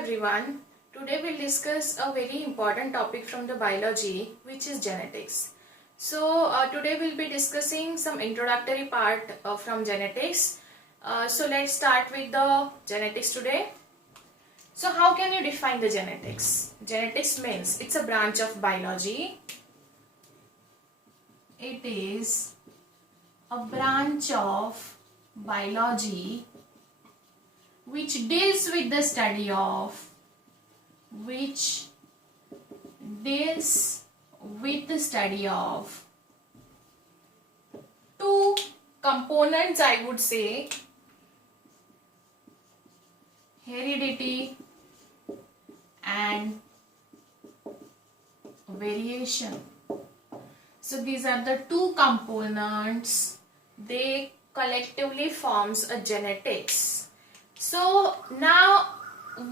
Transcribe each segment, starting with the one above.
everyone. Today we'll discuss a very important topic from the biology, which is genetics. Today we'll be discussing some introductory part from genetics. Let's start with the genetics today. So how can you define the genetics? Genetics means it's a branch of biology. It is a branch of biology which deals with the study of two components, I would say, heredity and variation. So these are the two components. They collectively forms a genetics. So now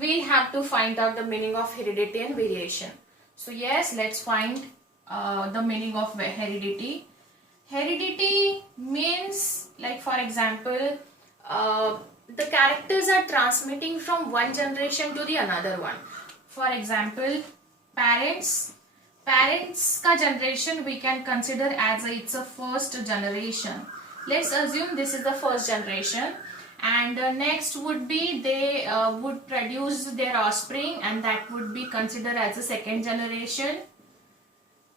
we have to find out the meaning of heredity and variation. So yes, let's find the meaning of heredity. Heredity means, like for example, the characters are transmitting from one generation to the another one. For example, parents का generation we can consider as it's a first generation. Let's assume this is the first generation, and next would be they would produce their offspring, and that would be considered as a second generation.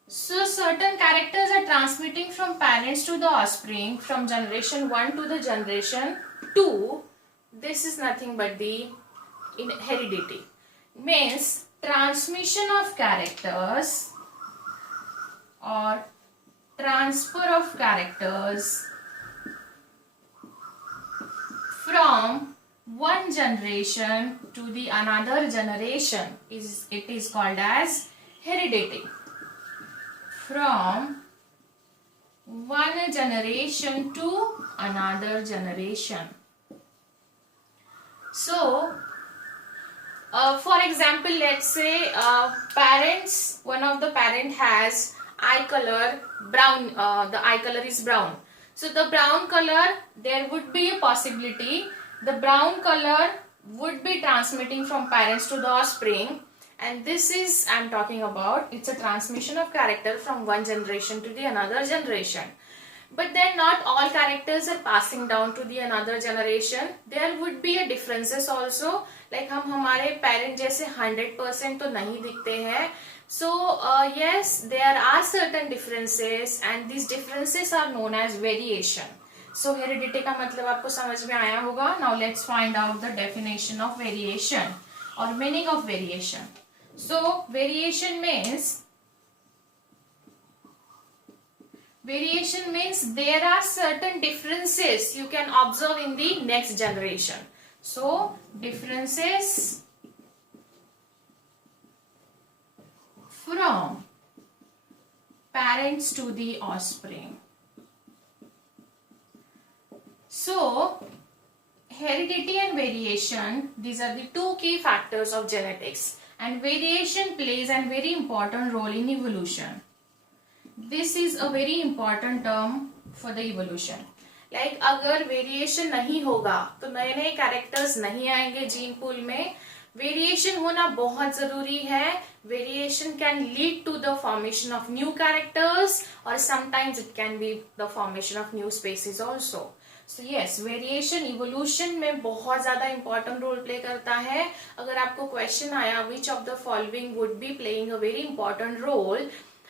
So certain characters are transmitting from parents to the offspring, from generation 1 to the generation 2. This is nothing but the heredity. Means transmission of characters or transfer of characters from one generation to the another generation it is called as heredity. From one generation to another generation. So for example, let's say one of the parent has eye color brown, the eye color is brown. So the brown color, there would be a possibility the brown color would be transmitting from parents to the offspring, and this is I'm talking about, it's a transmission of character from one generation to the another generation. But then not all characters are passing down to the another generation. There would be a differences also, like हम हमारे parent जैसे 100% तो नहीं दिखते हैं. So yes, there are certain differences and these differences are known as variation. So heredity का मतलब आपको समझ में आया होगा. Now let's find out the definition of variation or meaning of variation. So variation means there are certain differences you can observe in the next generation. So differences from parents to the offspring. So heredity and variation, these are the two key factors of genetics, and variation plays a very important role in evolution. This is a very important term for the evolution. Like अगर variation नहीं होगा तो नए नए characters नहीं आएंगे gene pool में. Variation होना बहुत जरूरी है. Variation can lead to the formation of new characters, or sometimes it can be the formation of new species also. So yes, variation evolution में बहुत ज़्यादा important role play करता है. अगर आपको question आया which of the following would be playing a very important role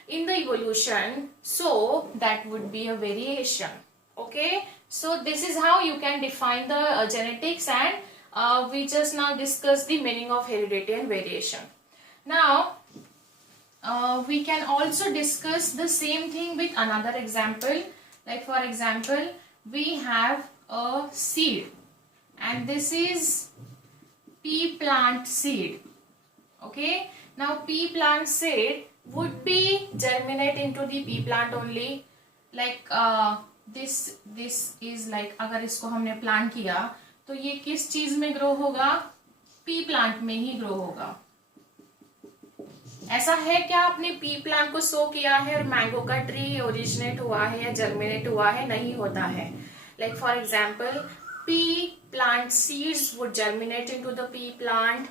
in the evolution, so that would be a variation. Okay, so this is how you can define the genetics, and we just now discussed the meaning of heredity and variation. Now we can also discuss the same thing with another example. Like for example, we have a seed, and this is pea plant seed. Okay, now pea plant seed would be germinate into the pea plant only. Like this is like अगर इसको हमने plant किया तो ये किस चीज में grow होगा? pea plant में ही grow होगा. ऐसा है क्या आपने पी प्लांट को सो किया है और मैंगो का ट्री ओरिजिनेट हुआ है या जर्मिनेट हुआ है? नहीं होता है. Like for example, pea plant seeds would germinate into the pea plant.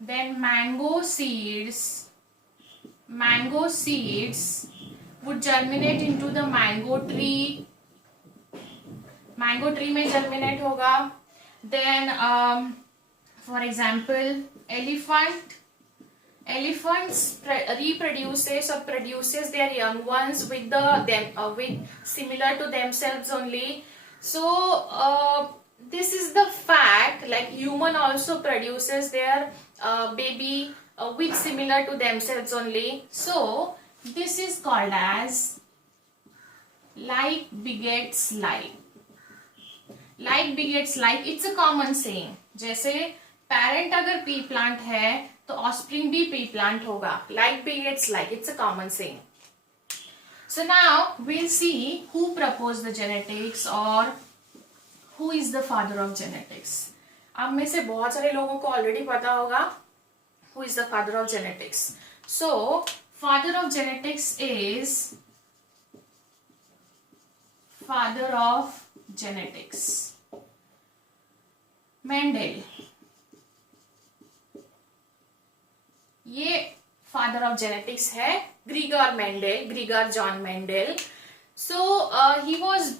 then mango seeds would germinate into the mango tree में germinate होगा. Then for example elephants reproduces or produces their young ones with similar to themselves only. So this is the fact, like human also produces their baby with similar to themselves only. So this is called as like begets like. Like begets like, it's a common saying. जैसे parent अगर pea plant है तो offspring भी pea plant होगा. Like begets like, it's a common saying. So now we'll see who proposed the genetics or who is the father of genetics. आप में से बहुत सारे लोगों को already पता होगा who is the father of genetics. So father of genetics is father of genetics Mendel. ये फादर ऑफ जेनेटिक्स है ग्रीगर John Mendel. So he was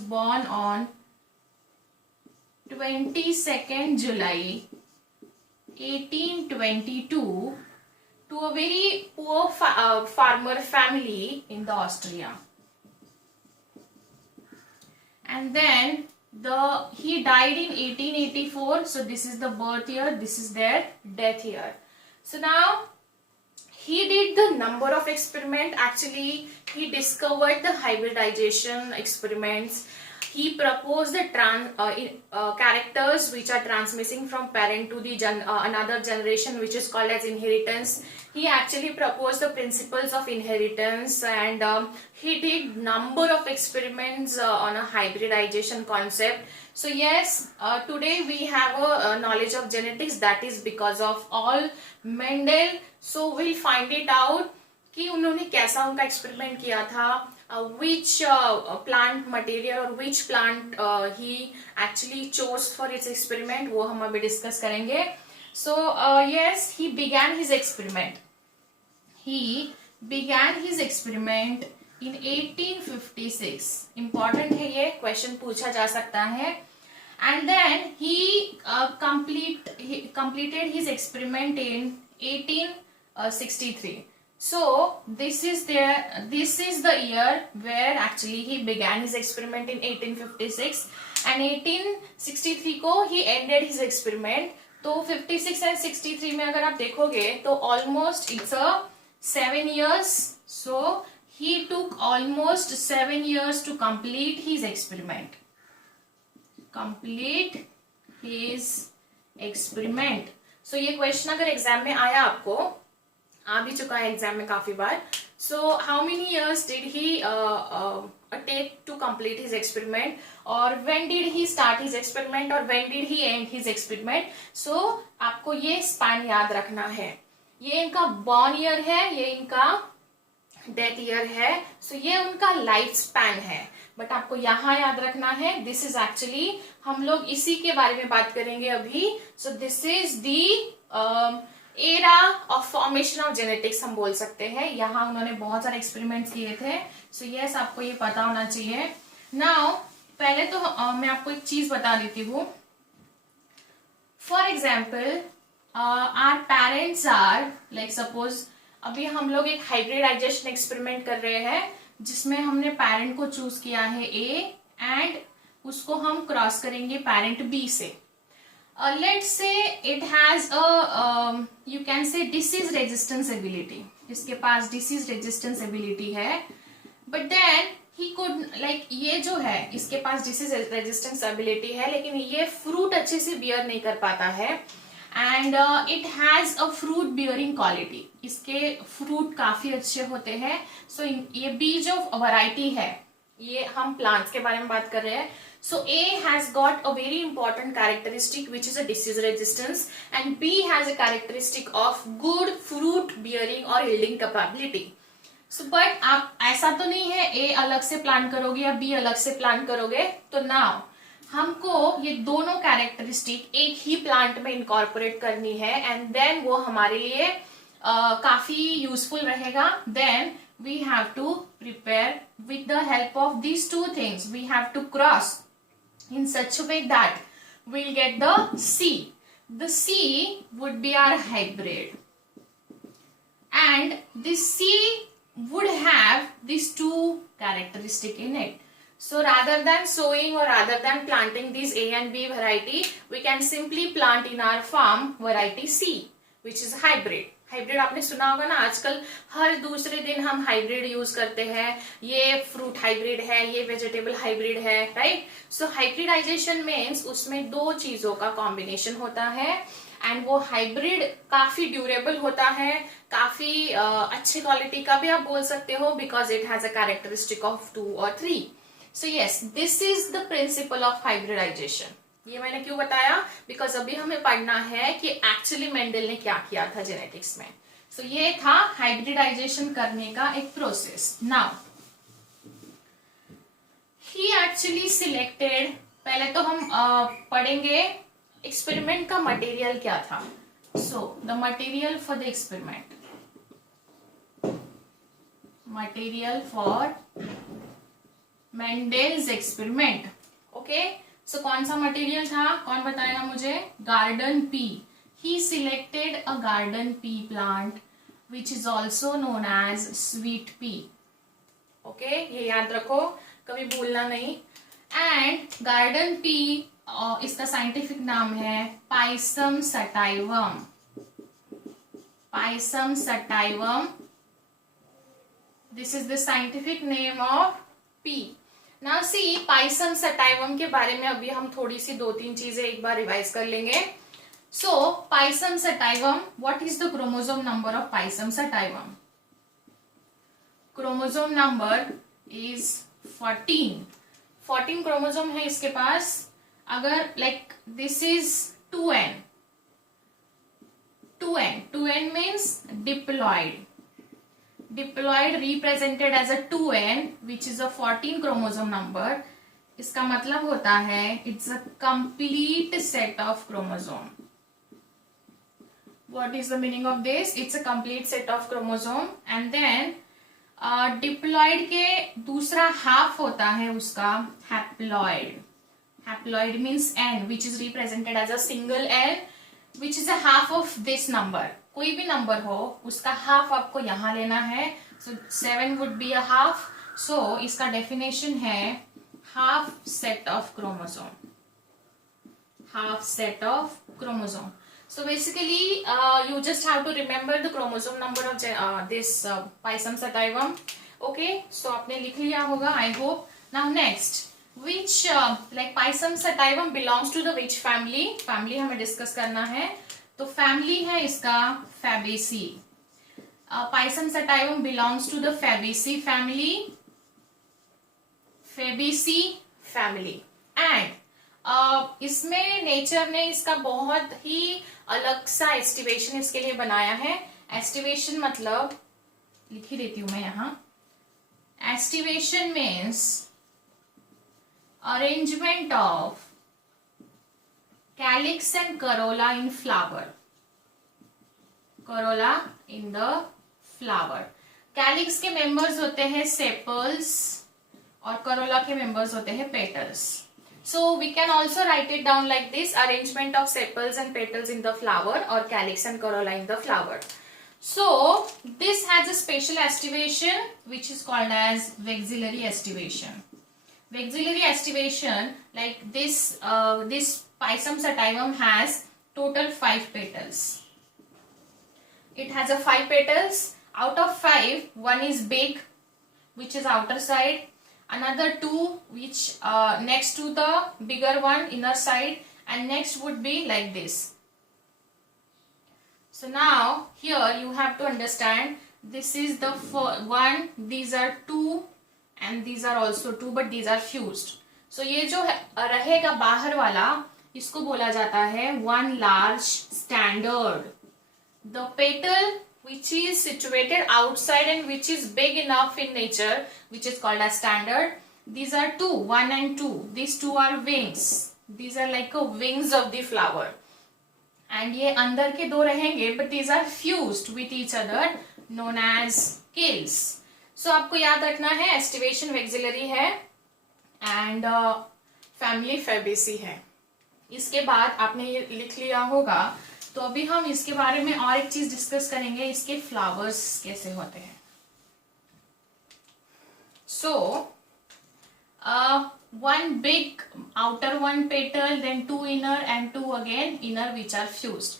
born on 22nd July 1822 to a very poor farmer family in the Austria. And then he died in 1884. So this is the birth year, this is their death year. So now he did the number of experiment. Actually he discovered the hybridization experiments. He proposed the characters which are transmitting from parent to the another generation, which is called as inheritance. He actually proposed the principles of inheritance, and he did number of experiments on a hybridization concept. So yes, today we have a knowledge of genetics, that is because of all Mendel. So we'll find it out कि उन्होंने कैसा उनका एक्सपेरिमेंट किया था, which plant material or which plant he actually chose for its experiment, वो हम अभी डिस्कस करेंगे. So yes, he began his experiment in 1856. important है ये, क्वेश्चन पूछा जा सकता है. And then he completed his experiment in 1863. So this is the year where actually he began his experiment in 1856, and 1863 को he ended his experiment. तो 56 and 63 में अगर आप देखोगे तो almost it's a 7 years. So he took almost 7 years to complete his experiment. So ये क्वेश्चन अगर एग्जाम में आया, आपको आ भी चुका है एग्जाम में काफी बार. So how many years did he take to complete his experiment, or when did he start his experiment, or when did he end his experiment? So आपको ये स्पैन याद रखना है. ये इनका बॉर्न ईयर है, ये इनका डेथ ईयर है. सो ये उनका लाइफ स्पैन है, बट आपको यहाँ याद रखना है. दिस इज एक्चुअली, हम लोग इसी के बारे में बात करेंगे अभी. So this is the era of formation of genetics हम बोल सकते हैं. यहाँ उन्होंने बहुत सारे एक्सपेरिमेंट्स किए थे. सो यस, आपको ये पता होना चाहिए. नाउ पहले तो मैं आपको एक चीज बता देती हूँ. For example our parents are like, suppose अभी हम लोग एक हाइब्रिडाइजेशन एक्सपेरिमेंट कर रहे हैं जिसमें हमने पेरेंट को चूज किया है ए, एंड उसको हम क्रॉस करेंगे पेरेंट बी से. Let's say it has a you can say disease resistance ability. इसके पास disease resistance ability है, but then he could like, ये जो है इसके पास disease resistance ability है, लेकिन ये फ्रूट अच्छे से बियर नहीं कर पाता है. And it has a fruit bearing quality. इसके फ्रूट काफी अच्छे होते हैं. सो ये बीज ऑफ वैरायटी है, ये हम प्लांट्स के बारे में बात कर रहे हैं. So A has got a very important characteristic which is a disease resistance, and B has a characteristic of good fruit bearing or yielding capability. So but आप ऐसा तो नहीं है A अलग से प्लांट करोगे या B अलग से प्लांट करोगे. तो now हमको ये दोनों कैरेक्टरिस्टिक एक ही प्लांट में इनकॉर्पोरेट करनी है एंड देन वो हमारे लिए काफी यूजफुल रहेगा. Then we have to prepare with the help of these two things. We have to cross in such a way that we'll get the C. The C would be our hybrid, and this C would have these two characteristic in it. So rather than sowing or rather than planting these A and B variety, we can simply plant in our farm variety C, which is hybrid. Hybrid आपने सुना होगा ना, आजकल हर दूसरे दिन हम hybrid use करते हैं. ये फ्रूट हाइब्रिड है, ये वेजिटेबल हाइब्रिड है, राइट. सो हाइब्रिडाइजेशन मीन्स उसमें दो चीजों का कॉम्बिनेशन होता है एंड वो हाइब्रिड काफी ड्यूरेबल होता है, काफी अच्छी क्वालिटी का भी आप बोल सकते हो, because it has a characteristic of 2 or 3. So yes, this is the principle of hybridisation. ये मैंने क्यों बताया, बिकॉज अभी हमें पढ़ना है कि एक्चुअली मेंडल ने क्या किया था जेनेटिक्स में. सो ये था हाइब्रिडाइजेशन करने का एक process. Now he actually selected, पहले तो हम पढ़ेंगे एक्सपेरिमेंट का मटेरियल क्या था. So the material for the experiment, material for Mendel's experiment. Okay, so कौन सा मटेरियल था, कौन बताएगा मुझे. Garden pea. He selected a garden pea plant which is also known as sweet pea. Okay, ये याद रखो, कभी भूलना नहीं. एंड गार्डन पी, इसका साइंटिफिक नाम है pisum sativum. Pisum sativum, this is the scientific name of P. Now see, Pisum sativum के बारे में अभी हम थोड़ी सी 2-3 चीजें एक बार रिवाइज कर लेंगे. So pisum sativum, what is the chromosome number of pisum sativum. Chromosome number is 14. 14 chromosome है इसके पास. अगर like this is 2n. 2n means diploid. Diploid represented as a 2n, which is a 14 chromosome number. इसका मतलब होता है it's a complete set of chromosome. What is the meaning of this? It's a complete set of chromosome. And then diploid के दूसरा half होता है उसका haploid. Haploid means n, which is represented as a single n, which is a half of this number. कोई भी नंबर हो उसका हाफ आपको यहां लेना है. सो 7 वुड बी अ हाफ. सो इसका डेफिनेशन है half set of chromosome. Half set of chromosome. So basically you just have to remember the chromosome number of this Pisum sativum. Okay, so आपने लिख लिया होगा, I hope. Now next, which like Pisum sativum belongs to the which family? Family हमें discuss करना है. तो family है इसका Fabaceae. Pisum sativum belongs to the Fabaceae family. Fabaceae family. एंड इसमें नेचर ने इसका बहुत ही अलग सा एस्टिवेशन इसके लिए बनाया है. एस्टिवेशन मतलब लिख ही देती हूं मैं यहां. Aestivation means arrangement of calyx and corolla in flower. Corolla in the flower. calyx के members होते हैं sepals और corolla के members होते हैं petals. So we can also write it down like this: arrangement of sepals and petals in the flower, or calyx and corolla in the flower. So this has a special estivation which is called as vexillary estivation. Vexillary estivation, like this Pisum sativum has total 5 petals. It has a 5 petals. Out of 5, one is big, which is outer side. Another 2, which next to the bigger one, inner side, and next would be like this. So now here you have to understand, this is the one. These are 2, and these are also 2, but these are fused. So ये जो रहेगा बाहर वाला, इसको बोला जाता है one large standard. The petal which is situated outside and which is big enough in nature, which is called as standard. These are 2, 1 and 2. These 2 are wings. These are like wings of the flower, and ये अंदर के दो रहेंगे but these are fused with each other known as scales. So आपको याद रखना है aestivation vexillary है एंड फैमिली फैबेसी है. इसके बाद आपने ये लिख लिया होगा. तो अभी हम इसके बारे में और एक चीज डिस्कस करेंगे, इसके फ्लावर्स कैसे होते हैं. सो one big outer one petal, then two inner and two again inner which are fused.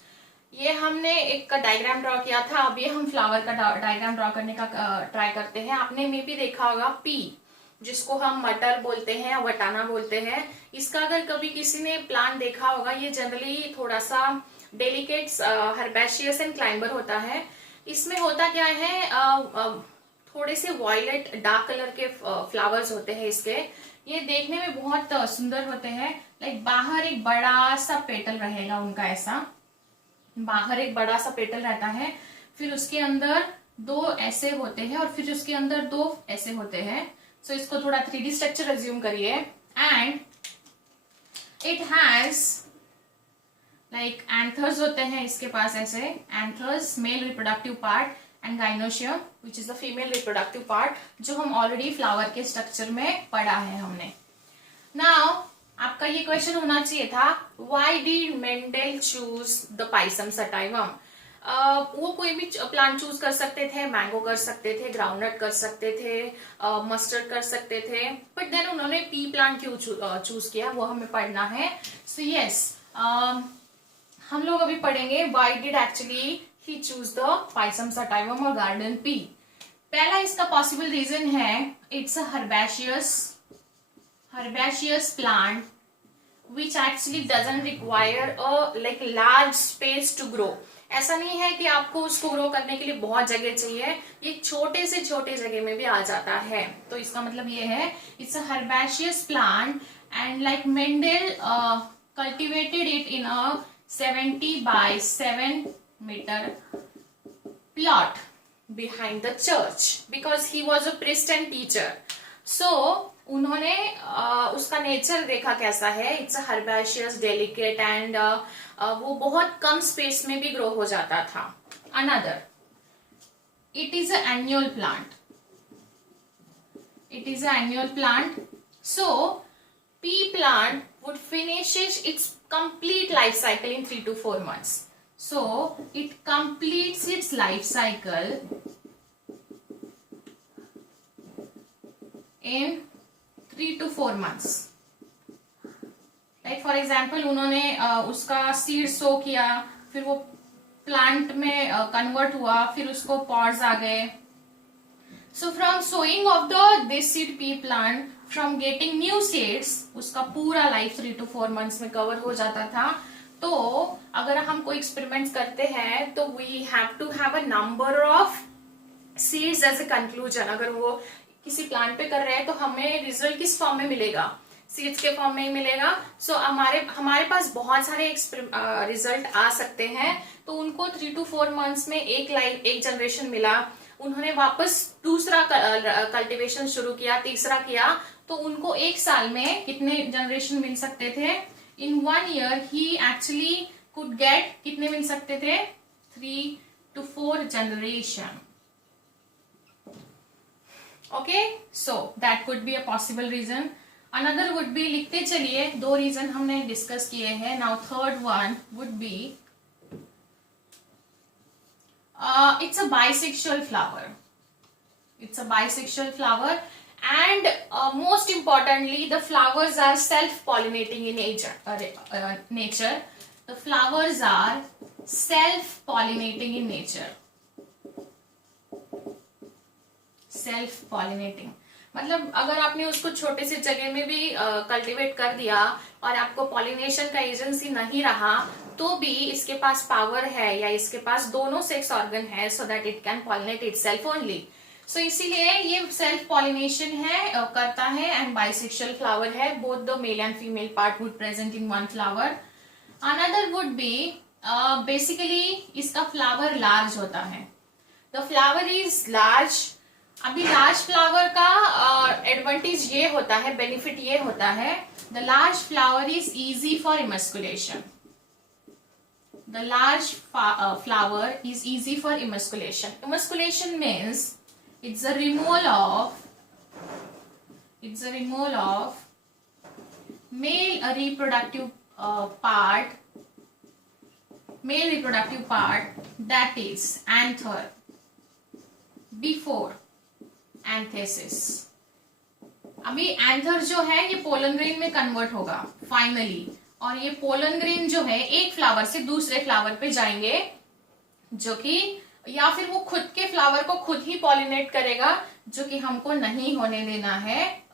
ये हमने एक डायग्राम ड्रॉ किया था. अभी हम फ्लावर का डायग्राम ड्रॉ करने का ट्राई करते हैं. आपने मे भी देखा होगा पी, जिसको हम मटर बोलते हैं या वटाना बोलते हैं. इसका अगर कभी किसी ने प्लांट देखा होगा, ये जनरली थोड़ा सा डेलिकेट हर्बेशियस एंड क्लाइंबर होता है. इसमें होता क्या है, थोड़े से वॉयलेट डार्क कलर के फ्लावर्स होते हैं इसके. ये देखने में बहुत सुंदर होते हैं. लाइक बाहर एक बड़ा सा पेटल रहेगा उनका, ऐसा बाहर एक बड़ा सा पेटल रहता है, फिर उसके अंदर दो ऐसे होते हैं और फिर उसके अंदर दो ऐसे होते हैं. सो इसको थोड़ा 3D स्ट्रक्चर अज्यूम करिए. And it has like anthers होते हैं इसके पास, ऐसे anthers male reproductive part and gynoecium which is the female reproductive part, जो हम ऑलरेडी फ्लावर के स्ट्रक्चर में पढ़ा है हमने. नाउ आपका ये क्वेश्चन होना चाहिए था, why did Mendel choose the Pisum sativum. वो कोई भी प्लांट चूज कर सकते थे, मैंगो कर सकते थे, ग्राउंडनट कर सकते थे, मस्टर्ड कर सकते थे, बट देन उन्होंने पी प्लांट क्यों चूज किया, वो हमें पढ़ना है. सो यस, हम लोग अभी पढ़ेंगे why did actually he choose the Pisum sativum और गार्डन पी. पहला इसका पॉसिबल रीजन है, it's a herbaceous plant which actually doesn't require a like large space to grow. ऐसा नहीं है कि आपको उसको ग्रो करने के लिए बहुत जगह चाहिए, ये छोटे से छोटे जगह में भी आ जाता है. तो इसका मतलब ये है, it's a herbaceous plant and like Mendel cultivated it in a 70 by 7 meter plot behind the church because he was a priest and teacher. So उन्होंने उसका नेचर देखा कैसा है. It's a herbaceous, delicate and वो बहुत कम स्पेस में भी ग्रो हो जाता था. Another, it is a annual plant. It is a annual plant. So P plant would finishes it's complete life cycle in 3 to 4 months. So it completes its life cycle in 3 to 4 months. Like for example, उन्होंने उसका सीड सो किया, फिर वो प्लांट में कन्वर्ट हुआ, फिर उसको पॉड्स आ गए. So from sowing of this seed pea plant, from getting new seeds, उसका पूरा लाइफ 3 to 4 months में कवर हो जाता था. तो अगर हम कोई एक्सपेरिमेंट्स करते हैं तो we have to have a number of seeds as a conclusion. अगर वो किसी प्लांट पे कर रहे हैं तो हमें रिजल्ट किस फॉर्म में मिलेगा, सीड्स के फॉर्म में ही मिलेगा. सो हमारे पास बहुत सारे रिजल्ट आ सकते हैं. तो उनको 3 to 4 months में एक जनरेशन मिला. उन्होंने वापस दूसरा कल्टीवेशन शुरू किया, तीसरा किया, तो उनको एक साल में कितने जनरेशन मिल सकते थे. इन 1 year ही एक्चुअली कुड गेट कितने मिल सकते थे, 3 to 4 generation. Okay, so that could be a possible reason. Another would be, लिखते चलिए, 2 रीजन हमने डिस्कस किए हैं. Now third one would be, it's a bisexual flower. It's a bisexual flower, and most importantly, the flowers are self-pollinating in nature. The flowers are self-pollinating in nature. Self-pollinating मतलब अगर आपने उसको छोटे से जगह में भी कल्टीवेट कर दिया और आपको पॉलिनेशन का एजेंसी नहीं रहा, तो भी इसके पास पावर है या इसके पास दोनों सेक्स ऑर्गन है, so that it can pollinate itself only. So इसीलिए ये सेल्फ पॉलिनेशन है, करता है, एंड बाइसेक्सुअल फ्लावर है. Both the male and female part would present in one flower. Another would be, basically इसका फ्लावर लार्ज होता है. द फ्लावर इज लार्ज अभी लार्ज फ्लावर का एडवांटेज ये होता है, बेनिफिट ये होता है, the large flower is easy for emasculation. The large flower is easy for emasculation. Emasculation means it's a removal of male reproductive part that is anther before anthesis. अभी एंथर जो है ये पोलन ग्रेन में कन्वर्ट होगा फाइनली, और ये पोलन ग्रेन जो है एक फ्लावर से दूसरे फ्लावर पे जाएंगे, जो कि या फिर वो खुद के फ्लावर को खुद ही पॉलिनेट करेगा, जो कि हमको नहीं होने देना है.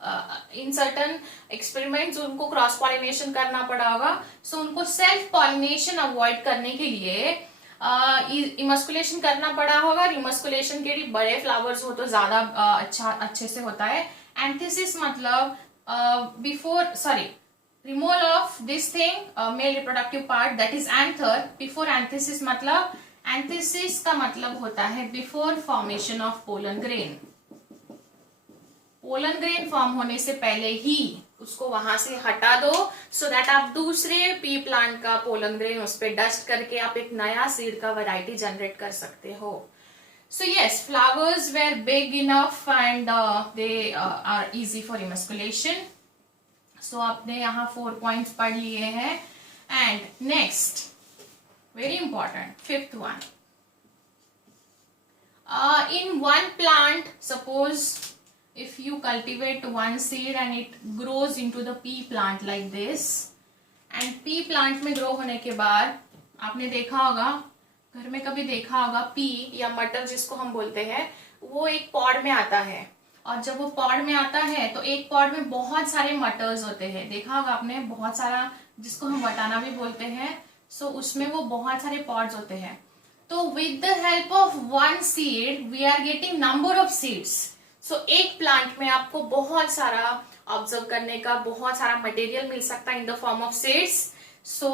इन सर्टन एक्सपेरिमेंट्स उनको क्रॉस पॉलिनेशन करना पड़ा होगा. सो उनको सेल्फ पॉलिनेशन अवॉइड करने के लिए इमस्कुलेशन करना पड़ा होगा. और इमस्कुलेशन के लिए बड़े फ्लावर्स हो तो ज्यादा अच्छे से होता है. एंथेसिस मतलब removal of this thing, male reproductive part that is anther before anthesis. मतलब anthesis का मतलब होता है before formation of pollen grain. pollen grain form होने से पहले ही उसको वहां से हटा दो, so that आप दूसरे पी प्लांट का pollen grain उस पे डस्ट करके आप एक नया सीड का वैरायटी जनरेट कर सकते हो. So yes, flowers were big enough and they are easy for emasculation. So आपने यहाँ 4 पॉइंट्स पढ़ लिए हैं. And next very important, fifth one, in one plant, suppose if you cultivate one seed and it grows into the pea plant like this, and pea plant में grow होने के बाद आपने देखा होगा, घर में कभी देखा होगा, पी या मटर जिसको हम बोलते हैं, वो एक पॉड में आता है. और जब वो पॉड में आता है तो एक पॉड में बहुत सारे मटर्स होते हैं. देखा होगा आपने, बहुत सारा, जिसको हम वटाना भी बोलते हैं. सो उसमें वो बहुत सारे पॉड्स होते हैं. तो with the help of one seed we are getting number of seeds. So एक प्लांट में आपको बहुत सारा ऑब्जर्व करने का बहुत सारा मटेरियल मिल सकता है in the form of seeds. So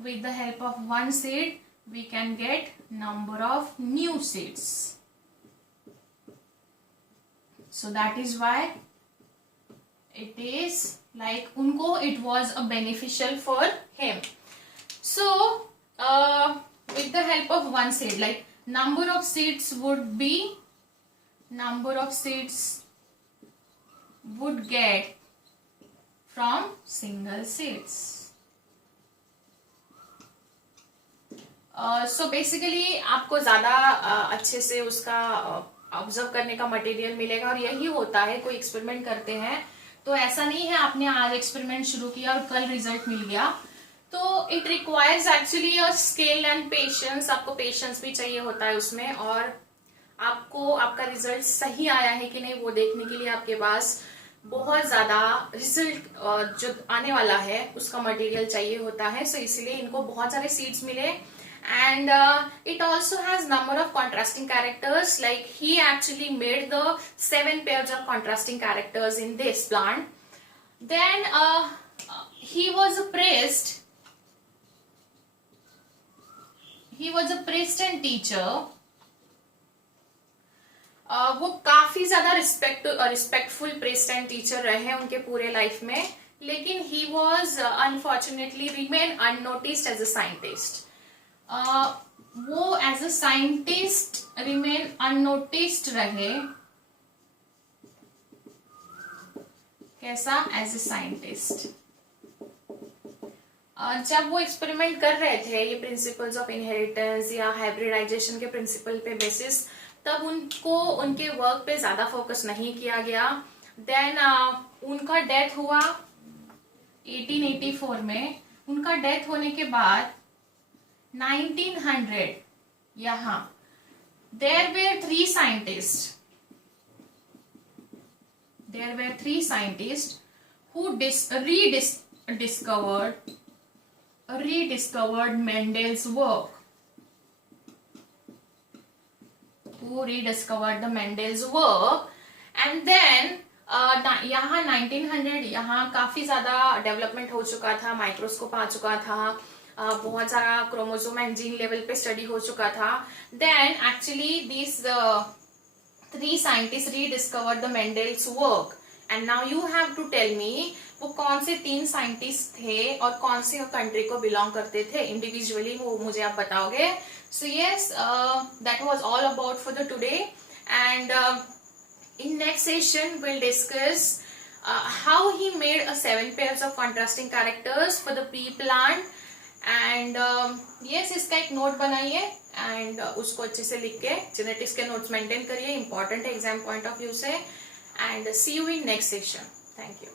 with the help of one seed we can get number of new seeds. So that is why it is like unko it was a beneficial for him. So with the help of one seed, like number of seeds would get from single seeds. So basically आपको ज्यादा अच्छे से उसका ऑब्जर्व करने का मटेरियल मिलेगा. और यही होता है, कोई एक्सपेरिमेंट करते हैं तो ऐसा नहीं है आपने आज एक्सपेरिमेंट शुरू किया और कल रिजल्ट मिल गया. तो it requires actually a skill and patience. आपको पेशेंस भी चाहिए होता है उसमें, और आपको आपका रिजल्ट सही आया है कि नहीं वो देखने के लिए आपके पास बहुत ज्यादा रिजल्ट जो आने वाला है उसका मटेरियल चाहिए होता है. सो इसलिए इनको बहुत सारे सीड्स मिले. And it also has number of contrasting characters, like he actually made the 7 pairs of contrasting characters in this plant. Then he was a priest and teacher. वो काफी ज्यादा रिस्पेक्टफुल प्रिस्ट एंड टीचर रहे उनके पूरे लाइफ में, लेकिन he was unfortunately remain unnoticed as a scientist. वो as a scientist remain unnoticed रहे. कैसा? As a scientist. जब वो एक्सपेरिमेंट कर रहे थे ये प्रिंसिपल्स ऑफ इनहेरिटेंस या हाइब्रिडाइजेशन के प्रिंसिपल पे बेसिस, तब उनको उनके वर्क पे ज्यादा फोकस नहीं किया गया. देन उनका डेथ हुआ 1884 में. उनका डेथ होने के बाद 1900 यहाँ there were three scientists who rediscovered Mendel's work. And then यहाँ 1900 यहाँ काफी ज्यादा डेवलपमेंट हो चुका था, माइक्रोस्कोप आ चुका था, बहुत सारा क्रोमोसोम एंड जीन लेवल पे स्टडी हो चुका था. Then actually this 3 scientists rediscovered the Mendel's work and now you have to tell me वो कौन से 3 साइंटिस्ट थे और कौन से कंट्री को बिलोंग करते थे इंडिविजुअली, वो मुझे आप बताओगे. So yes, that was all about for the today and in next session we'll discuss how he made a 7 pairs of contrasting characters for the pea plant and yes, इसका एक नोट बनाइए एंड उसको अच्छे से लिख के जेनेटिक्स के नोट्स मेंटेन करिए, इंपॉर्टेंट है एग्जाम पॉइंट ऑफ व्यू से. And see you in next session. Thank you.